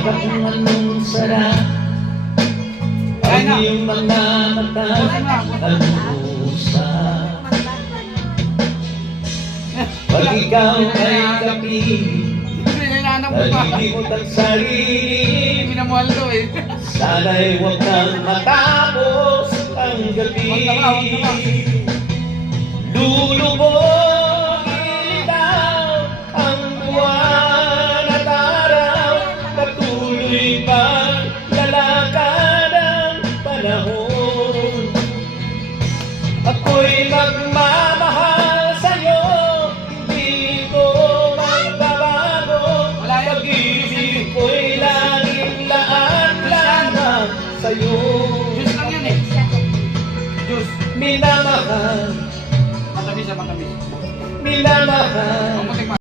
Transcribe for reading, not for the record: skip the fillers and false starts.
Baka kung anong sarap ang iyong mga mata nag-uusap. Pag ikaw ay kapiling, nalilimot ang sarili, sana'y huwag kang matapos ang gabi. Lulubog ilitaw ang buwan at araw, patuloy pang lalakad ang panahon. Ako'y magmamahal sa'yo, hindi ko magbabago. Pag-ibig ko'y laging laan-laan sa'yo. Diyos lang yan eh. Diyos. Minamahal, Matamis. minamahal